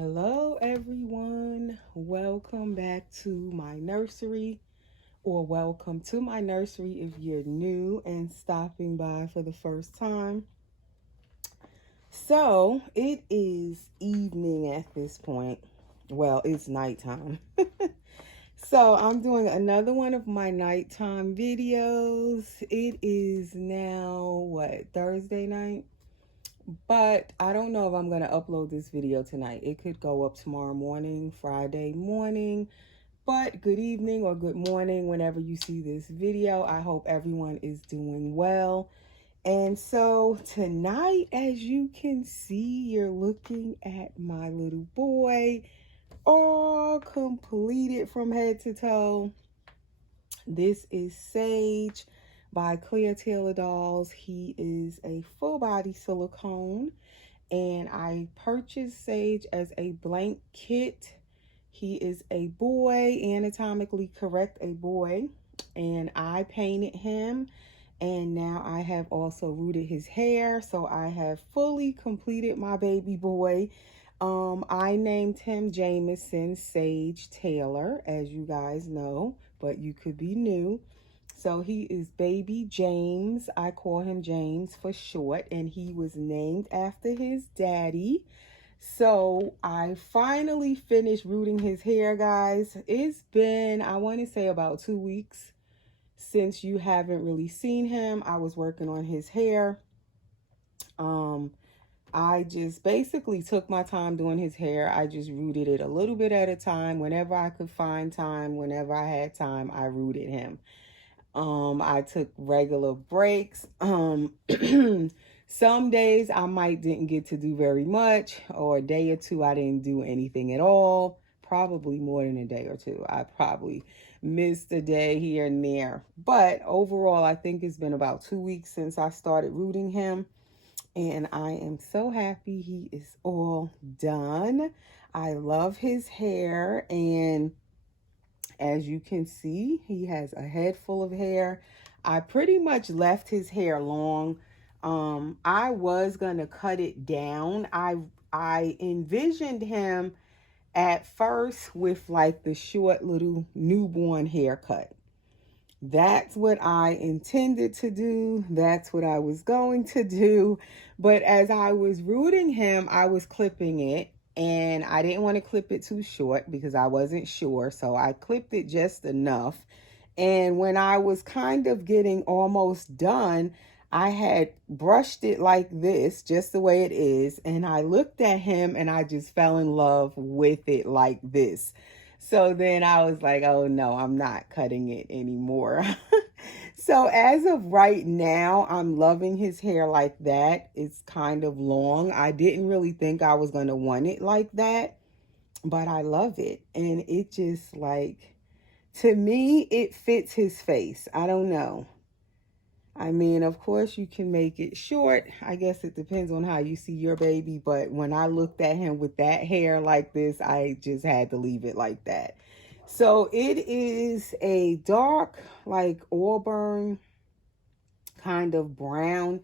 Hello, everyone. Welcome back to my nursery, or welcome to my nursery if you're new and stopping by for the first time. So, it is evening at this point. Well, it's nighttime. So, I'm doing another one of my nighttime videos. It is now, Thursday night? But I don't know if I'm going to upload this video tonight. It could go up tomorrow morning, Friday morning. But good evening or good morning whenever you see this video. I hope everyone is doing well. And so tonight, as you can see, you're looking at my little boy, all completed from head to toe. This is Sage by Clear Taylor Dolls. He is a full body silicone, and I purchased Sage as a blank kit. He is a boy, anatomically correct a boy, and I painted him, and now I have also rooted his hair, so I have fully completed my baby boy. I named him Jameson Sage Taylor, as you guys know, but you could be new. So he is baby James. I call him James for short, and he was named after his daddy. So I finally finished rooting his hair, guys. It's been, I want to say, about 2 weeks since you haven't really seen him. I was working on his hair. I just basically took my time doing his hair. I just rooted it a little bit at a time. Whenever I could find time, whenever I had time, I rooted him. I took regular breaks. Some days I might didn't get to do very much, or a day or two I didn't do anything at all. Probably more than a day or two. I probably missed a day here and there. But overall, I think it's been about 2 weeks since I started rooting him. And I am so happy he is all done. I love his hair, and as you can see, he has a head full of hair. I pretty much left his hair long. I was gonna cut it down. I envisioned him at first with like the short little newborn haircut. That's what I intended to do. That's what I was going to do. But as I was rooting him, I was clipping it. And I didn't want to clip it too short because I wasn't sure. So I clipped it just enough. And when I was kind of getting almost done, I had brushed it like this, just the way it is. And I looked at him and I just fell in love with it like this. So then I was like, oh no, I'm not cutting it anymore. So as of right now, I'm loving his hair like that. It's kind of long. I didn't really think I was going to want it like that, but I love it. And it just like, to me, it fits his face. I don't know. I mean, of course, you can make it short. I guess it depends on how you see your baby. But when I looked at him with that hair like this, I just had to leave it like that. So it is a dark, like auburn kind of brown.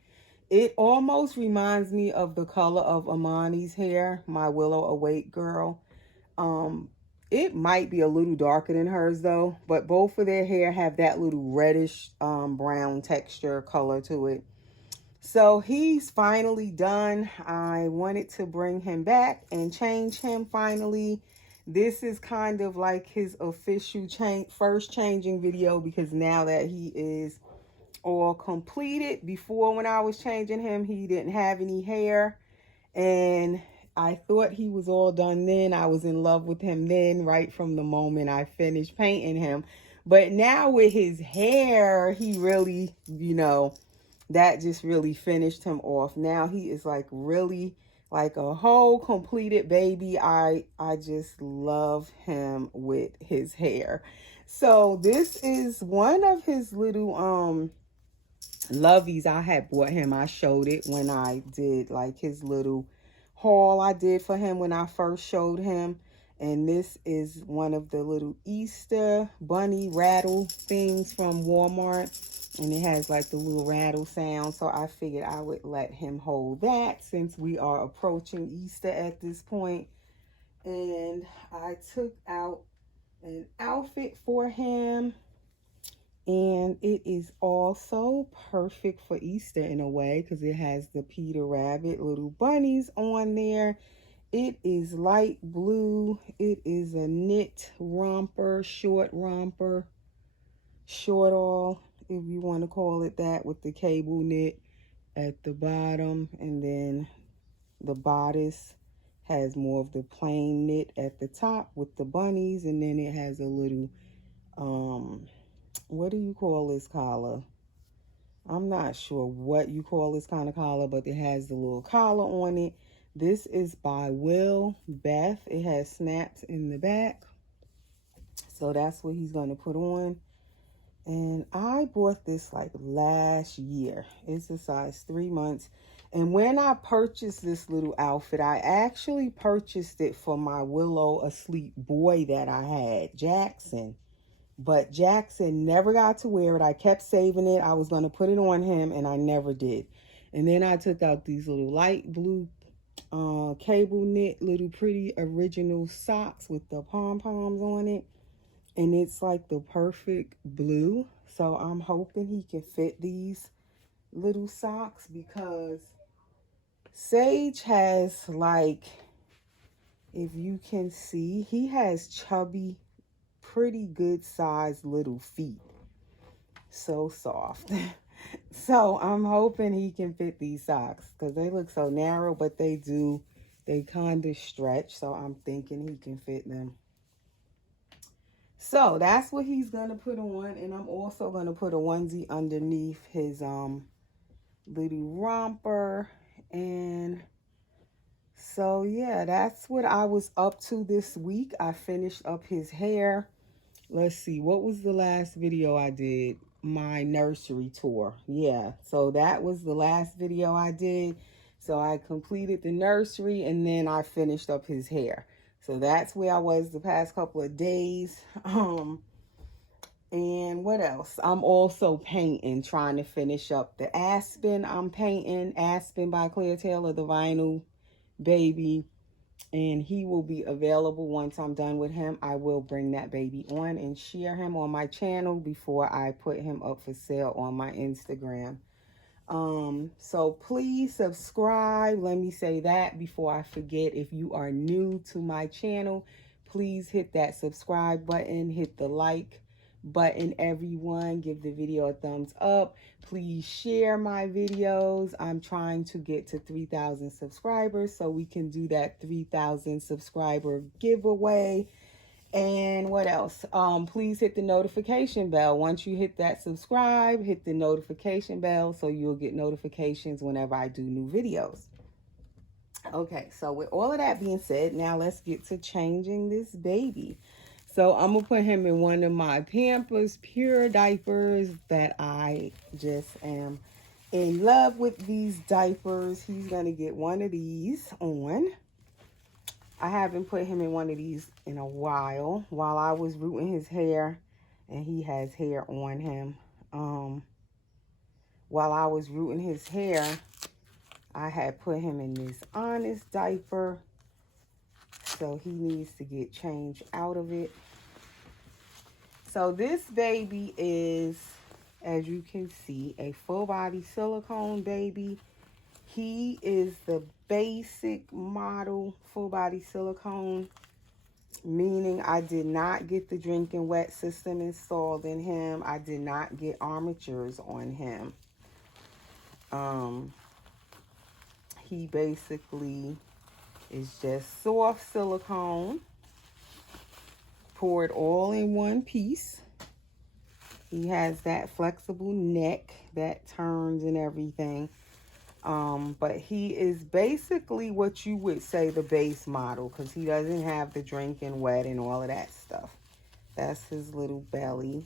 It almost reminds me of the color of Amani's hair, my Willow Awake girl. It might be a little darker than hers though, but both of their hair have that little reddish brown texture color to it. So he's finally done. I wanted to bring him back and change him finally. This is kind of like his official first changing video, because now that he is all completed, before when I was changing him, he didn't have any hair. And I thought he was all done then. I was in love with him then, right from the moment I finished painting him. But now with his hair, he really, that just really finished him off. Now he is like really like a whole completed baby. I just love him with his hair. So this is one of his little loveys I had bought him. I showed it when I did like his little haul I did for him when I first showed him. And this is one of the little Easter bunny rattle things from Walmart. And it has like the little rattle sound. So I figured I would let him hold that since we are approaching Easter at this point. And I took out an outfit for him. And it is also perfect for Easter in a way because it has the Peter Rabbit little bunnies on there. It is light blue. It is a knit romper, short all, if you want to call it that, with the cable knit at the bottom. And then the bodice has more of the plain knit at the top with the bunnies. And then it has a little, what do you call this collar? I'm not sure what you call this kind of collar, but it has the little collar on it. This is by Will Beth. It has snaps in the back. So that's what he's going to put on. And I bought this like last year. It's a size 3 months. And when I purchased this little outfit, I actually purchased it for my Willow Asleep boy that I had, Jackson. But Jackson never got to wear it. I kept saving it. I was going to put it on him, and I never did. And then I took out these little light blue cable knit, little pretty original socks with the pom-poms on it. And it's like the perfect blue. So I'm hoping he can fit these little socks because Sage has, like, if you can see, he has chubby, pretty good sized little feet. So soft. So I'm hoping he can fit these socks because they look so narrow, but they kind of stretch. So I'm thinking he can fit them. So that's what he's going to put on. And I'm also going to put a onesie underneath his little romper. And so yeah, that's what I was up to this week. I finished up his hair. Let's see, what was the last video I did? My nursery tour. Yeah, so that was the last video I did. So I completed the nursery and then I finished up his hair. So that's where I was the past couple of days. And what else? I'm also painting, trying to finish up the Aspen. I'm painting Aspen by Claire Taylor, the vinyl baby. And he will be available once I'm done with him. I will bring that baby on and share him on my channel before I put him up for sale on my Instagram. So please subscribe. Let me say that before I forget. If you are new to my channel, please hit that subscribe button, hit the like button, everyone. Give the video a thumbs up. Please share my videos. I'm trying to get to 3,000 subscribers so we can do that 3,000 subscriber giveaway. And what else? Please hit the notification bell. Once you hit that subscribe, hit the notification bell so you'll get notifications whenever I do new videos. Okay, so with all of that being said, now let's get to changing this baby. So I'm going to put him in one of my Pampers Pure diapers that I just am in love with these diapers. He's going to get one of these on. I haven't put him in one of these in a while I was rooting his hair, and he has hair on him. While I was rooting his hair, I had put him in this Honest diaper, so he needs to get changed out of it. So this baby is, as you can see, a full body silicone baby. He is the basic model full body silicone, meaning I did not get the drinking wet system installed in him. I did not get armatures on him. He basically is just soft silicone, poured all in one piece. He has that flexible neck that turns and everything. But he is basically what you would say the base model, because he doesn't have the drinking wet and all of that stuff. That's his little belly.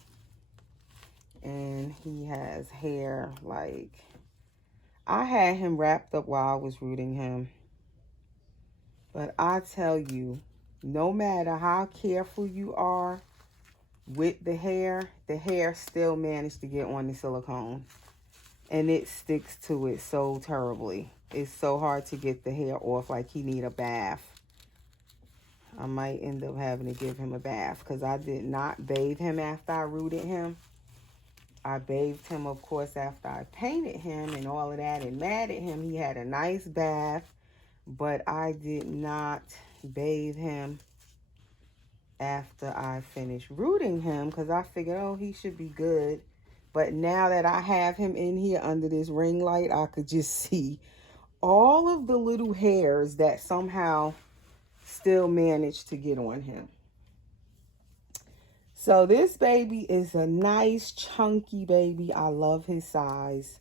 And he has hair like, I had him wrapped up while I was rooting him. But I tell you, no matter how careful you are with the hair still managed to get on the silicone. And it sticks to it so terribly. It's so hard to get the hair off, like he need a bath. I might end up having to give him a bath because I did not bathe him after I rooted him. I bathed him, of course, after I painted him and all of that and matted him. He had a nice bath, but I did not bathe him after I finished rooting him because I figured, oh, he should be good. But now that I have him in here under this ring light, I could just see all of the little hairs that somehow still managed to get on him. So this baby is a nice chunky baby. I love his size.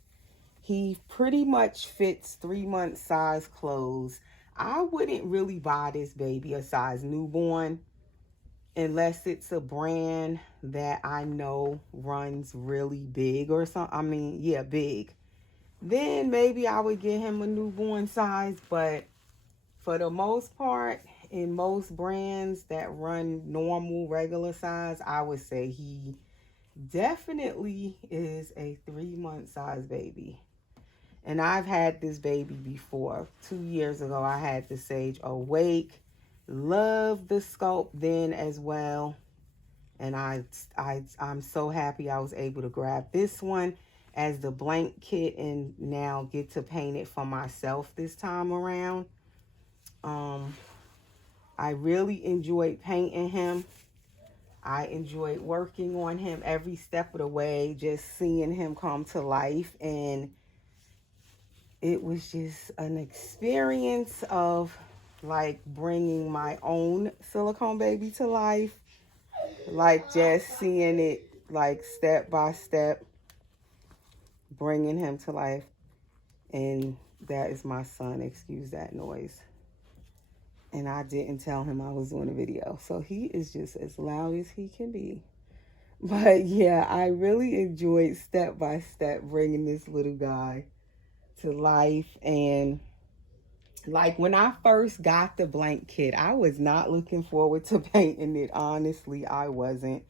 He pretty much fits 3-month size clothes. I wouldn't really buy this baby a size newborn unless it's a brand that I know runs really big or something. I mean, yeah, big. Then maybe I would get him a newborn size, but for the most part, in most brands that run normal, regular size, I would say he definitely is a 3-month size baby. And I've had this baby before. 2 years ago, I had the Sage Awake. Loved the sculpt then as well. And I'm so happy I was able to grab this one as the blank kit and now get to paint it for myself this time around. I really enjoyed painting him. I enjoyed working on him every step of the way, just seeing him come to life. And it was just an experience of like bringing my own silicone baby to life. Like just seeing it like step by step, bringing him to life. And that is my son, excuse that noise. And I didn't tell him I was doing a video. So he is just as loud as he can be. But yeah, I really enjoyed step by step bringing this little guy to life. And like when I first got the blank kit, I was not looking forward to painting it. Honestly, I wasn't.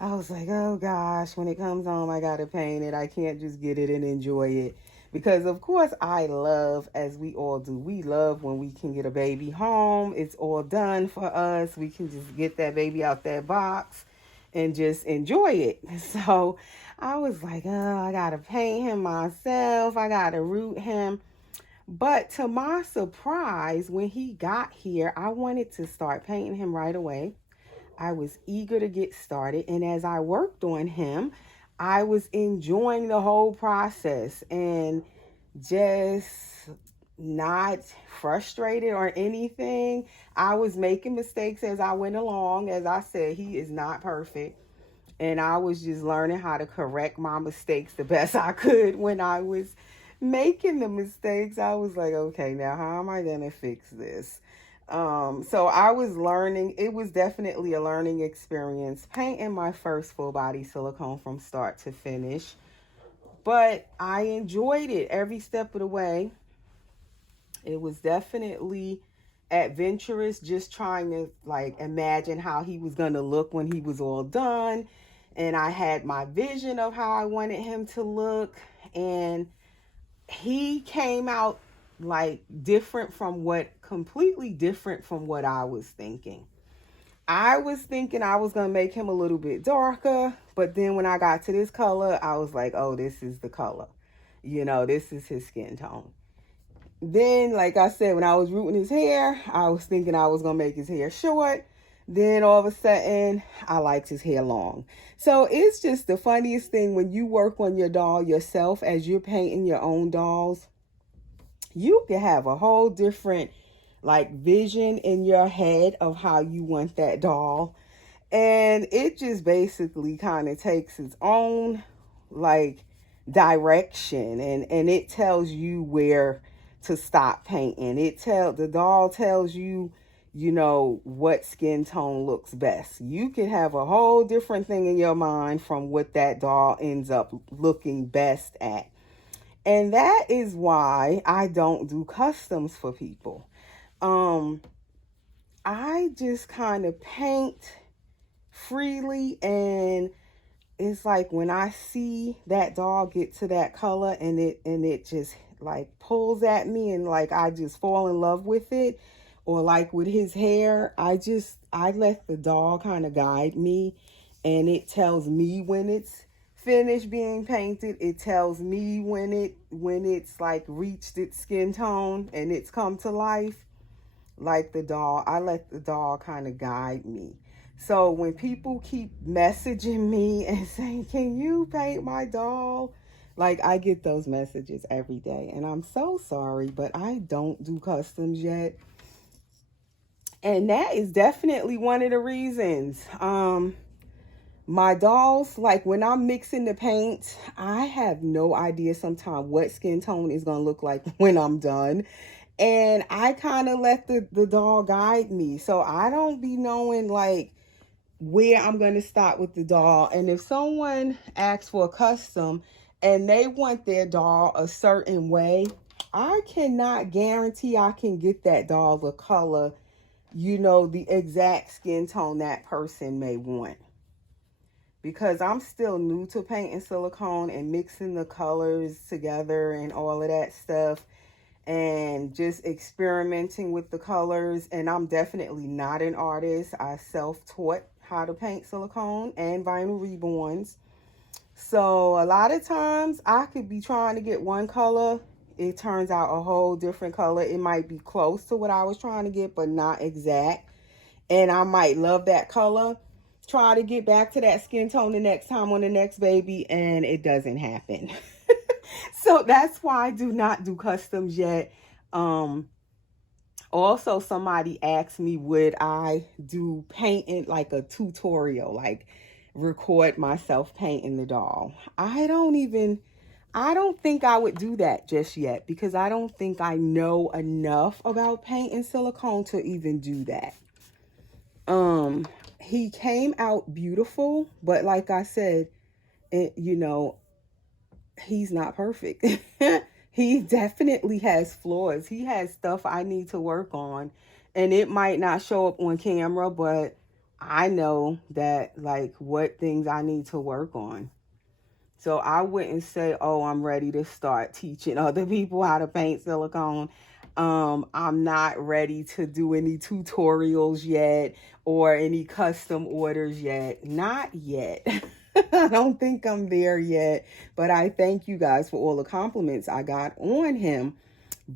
I was like, oh gosh, when it comes home, I gotta paint it. I can't just get it and enjoy it. Because of course I love, as we all do, we love when we can get a baby home. It's all done for us. We can just get that baby out that box and just enjoy it. So I was like, oh, I gotta paint him myself. I gotta root him. But to my surprise, when he got here, I wanted to start painting him right away. I was eager to get started. And as I worked on him, I was enjoying the whole process and just not frustrated or anything. I was making mistakes as I went along. As I said, he is not perfect. And I was just learning how to correct my mistakes the best I could. When I was making the mistakes, I was like, okay, now how am I going to fix this? So I was learning. It was definitely a learning experience painting my first full body silicone from start to finish. But I enjoyed it every step of the way. It was definitely adventurous, just trying to like imagine how he was going to look when he was all done. And I had my vision of how I wanted him to look. And he came out like completely different from what I was thinking. I was thinking I was going to make him a little bit darker, but then when I got to this color, I was like, oh, this is the color. You know, this is his skin tone. Then, like I said, when I was rooting his hair, I was thinking I was going to make his hair short. Then all of a sudden, I liked his hair long. So it's just the funniest thing when you work on your doll yourself as you're painting your own dolls. You can have a whole different like vision in your head of how you want that doll. And it just basically kind of takes its own like direction and it tells you where to stop painting. The doll tells you, you know, what skin tone looks best. You can have a whole different thing in your mind from what that doll ends up looking best at. And that is why I don't do customs for people. I just kind of paint freely, and it's like when I see that doll get to that color and it just like pulls at me and like I just fall in love with it, or like with his hair, I let the doll kind of guide me, and it tells me when it's finished being painted. It tells me when it's like reached its skin tone and it's come to life. Like the doll, I let the doll kind of guide me. So when people keep messaging me and saying, "Can you paint my doll?" Like, I get those messages every day, and I'm so sorry, but I don't do customs yet. And that is definitely one of the reasons. My dolls, like when I'm mixing the paint, I have no idea sometimes what skin tone is going to look like when I'm done. And I kind of let the doll guide me. So I don't be knowing like where I'm going to stop with the doll. And if someone asks for a custom and they want their doll a certain way, I cannot guarantee I can get that doll the color, the exact skin tone that person may want. Because I'm still new to painting silicone and mixing the colors together and all of that stuff, and just experimenting with the colors. And I'm definitely not an artist. I self-taught how to paint silicone and vinyl reborns. So a lot of times I could be trying to get one color. It turns out a whole different color. It might be close to what I was trying to get, but not exact. And I might love that color, try to get back to that skin tone the next time on the next baby, and it doesn't happen. So that's why I do not do customs yet. Also, somebody asked me, would I do painting like a tutorial, like record myself painting the doll? I don't think I would do that just yet, because I don't think I know enough about painting silicone to even do that. He came out beautiful, but like I said, he's not perfect. He definitely has flaws. He has stuff I need to work on, and it might not show up on camera, but I know that like what things I need to work on. So I wouldn't say, "Oh, I'm ready to start teaching other people how to paint silicone." I'm not ready to do any tutorials yet or any custom orders yet. Not yet. I don't think I'm there yet, but I thank you guys for all the compliments I got on him.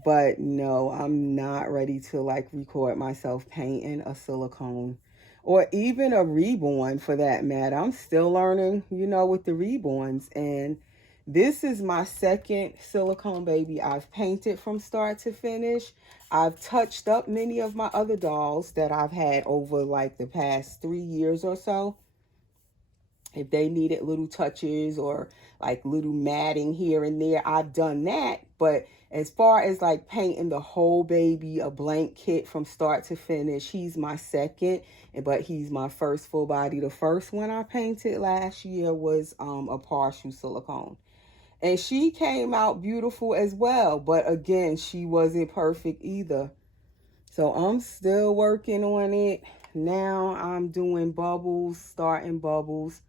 But no, I'm not ready to like record myself painting a silicone or even a reborn for that matter. I'm still learning, with the reborns. And this is my second silicone baby I've painted from start to finish. I've touched up many of my other dolls that I've had over like the past 3 years or so. If they needed little touches or like little matting here and there, I've done that. But as far as like painting the whole baby, a blank kit from start to finish, he's my second, but he's my first full body. The first one I painted last year was a partial silicone. And she came out beautiful as well. But again, she wasn't perfect either. So I'm still working on it. Now I'm doing bubbles, starting bubbles.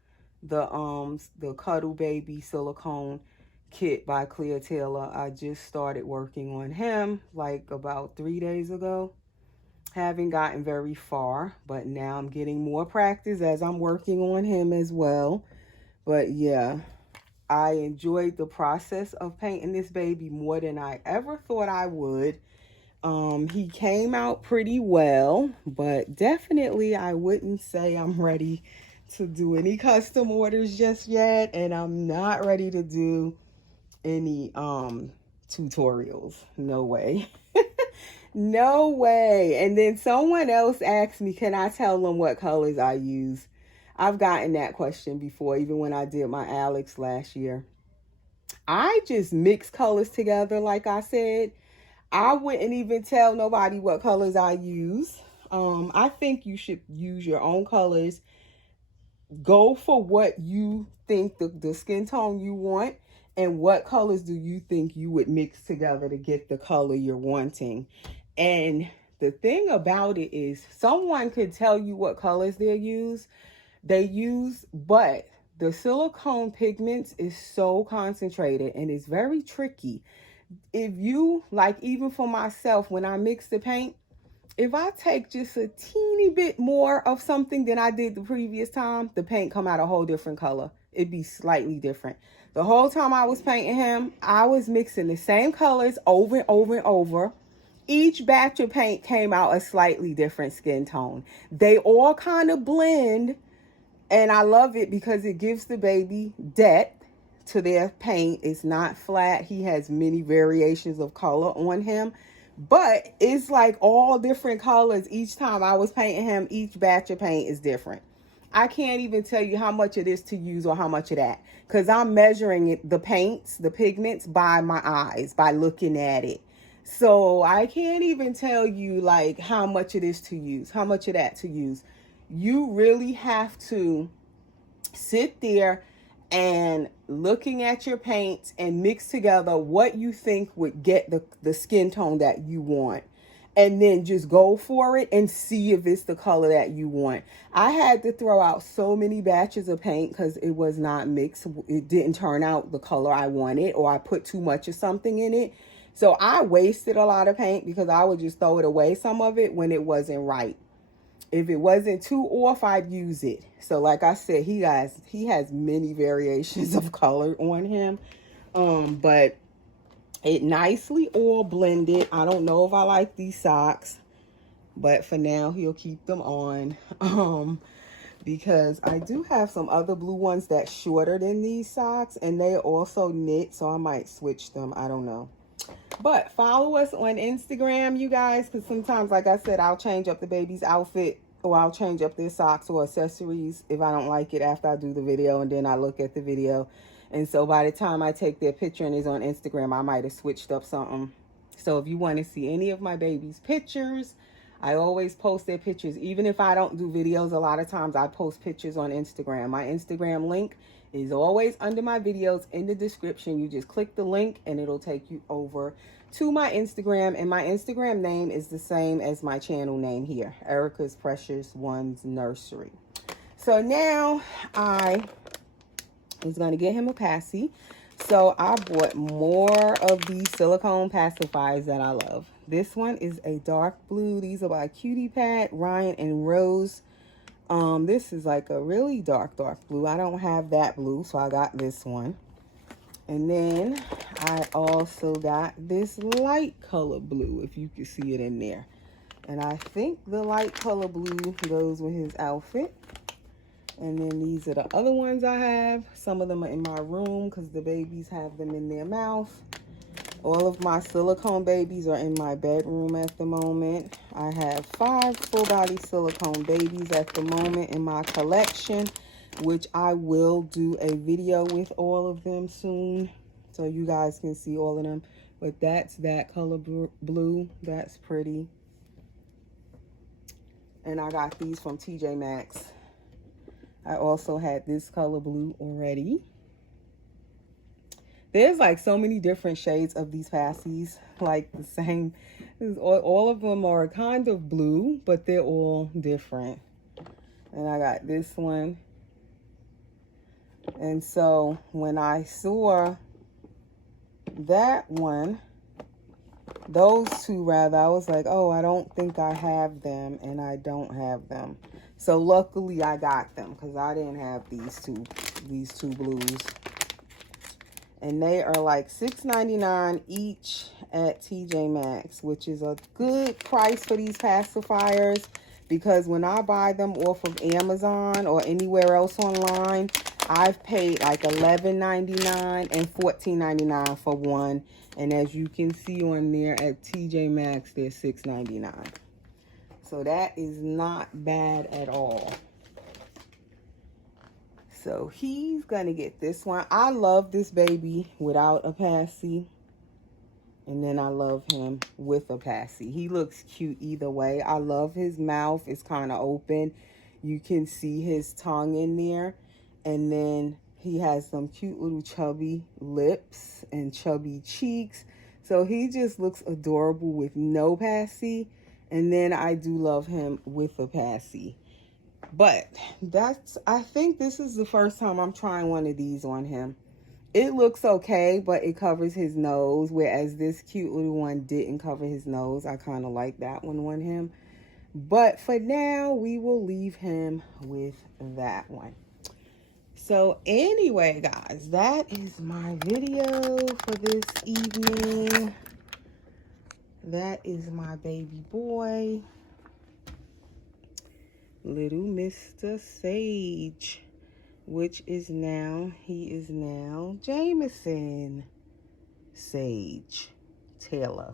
The Cuddle Baby silicone kit by Clear Taylor. I just started working on him like about 3 days ago. Haven't gotten very far, but now I'm getting more practice as I'm working on him as well. But yeah, I enjoyed the process of painting this baby more than I ever thought I would. He came out pretty well, but definitely I wouldn't say I'm ready to do any custom orders just yet, and I'm not ready to do any tutorials. No way. No way. And then someone else asked me, can I tell them what colors I use? I've gotten that question before, even when I did my Alex last year. I just mix colors together, like I said. I wouldn't even tell nobody what colors I use. I think you should use your own colors. Go for what you think the skin tone you want, and what colors do you think you would mix together to get the color you're wanting. And the thing about it is someone could tell you what colors they use, but the silicone pigments is so concentrated and it's very tricky. If you, like, even for myself, when I mix the paint, if I take just a teeny bit more of something than I did the previous time, the paint come out a whole different color. It'd be slightly different. The whole time I was painting him, I was mixing the same colors over and over and over. Each batch of paint came out a slightly different skin tone. They all kind of blend, and I love it because it gives the baby depth to their paint. It's not flat. He has many variations of color on him, but it's like all different colors each time I was painting him. Each batch of paint is different. I can't even tell you how much it is to use or how much of that, because I'm measuring it, the paints, the pigments, by my eyes, by looking at it. So I can't even tell you like how much it is to use, how much of that to use. You really have to sit there and looking at your paints and mix together what you think would get the skin tone that you want, and then just go for it and see if it's the color that you want. I had to throw out so many batches of paint because it was not mixed. It didn't turn out the color I wanted, or I put too much of something in it. So I wasted a lot of paint because I would just throw it away, some of it, when it wasn't right. If it wasn't too off, I'd use it. So like I said, he has many variations of color on him. But it nicely all blended. I don't know if I like these socks, but for now he'll keep them on. Because I do have some other blue ones that's shorter than these socks, and they also knit, so I might switch them. I don't know. But follow us on Instagram, you guys, because sometimes, like I said, I'll change up the baby's outfit, or I'll change up their socks or accessories if I don't like it after I do the video, and then I look at the video. And so by the time I take their picture and it's on Instagram, I might have switched up something. So if you want to see any of my baby's pictures, I always post their pictures. Even if I don't do videos, a lot of times I post pictures on Instagram. My Instagram link is always under my videos in the description. You just click the link and it'll take you over to my Instagram. And my Instagram name is the same as my channel name here, Erica's Precious Ones Nursery. So now I was going to get him a passy. So I bought more of these silicone pacifiers that I love. This one is a dark blue. These are by Cutie Pat, Ryan, and Rose. This is like a really dark blue. I don't have that blue, so I got this one. And then I also got this light color blue, if you can see it in there. And I think the light color blue goes with his outfit. And then these are the other ones I have. Some of them are in my room because the babies have them in their mouth. All of my silicone babies are in my bedroom at the moment. I have 5 full body silicone babies at the moment in my collection, which I will do a video with all of them soon, so you guys can see all of them. But that's that color blue. That's pretty. And I got these from TJ Maxx. I also had this color blue already. There's like so many different shades of these passies, like the same. All of them are kind of blue, but they're all different. And I got this one. And so when I saw that one, those two rather, I was like, oh, I don't think I have them, and I don't have them. So luckily I got them because I didn't have these two blues. And they are like $6.99 each at TJ Maxx, which is a good price for these pacifiers, because when I buy them off of Amazon or anywhere else online, I've paid like $11.99 and $14.99 for one. And as you can see on there at TJ Maxx, they're $6.99. So that is not bad at all. So he's going to get this one. I love this baby without a passy. And then I love him with a passy. He looks cute either way. I love his mouth. It's kind of open. You can see his tongue in there. And then he has some cute little chubby lips and chubby cheeks. So he just looks adorable with no passy. And then I do love him with a passy. But I think this is the first time I'm trying one of these on him. It looks okay, but it covers his nose, whereas this cute little one didn't cover his nose. I kind of like that one on him. But for now, we will leave him with that one. So anyway, guys, that is my video for this evening. That is my baby boy, little Mr. Sayge, which is now, he is now Jameson Sayge Taylor.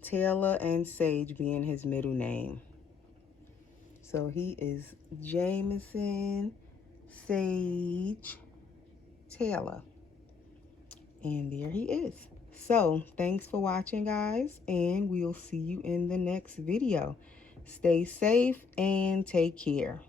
Taylor and Sayge being his middle name. So he is Jameson Sayge Taylor. And there he is. So thanks for watching, guys, and we'll see you in the next video. Stay safe and take care.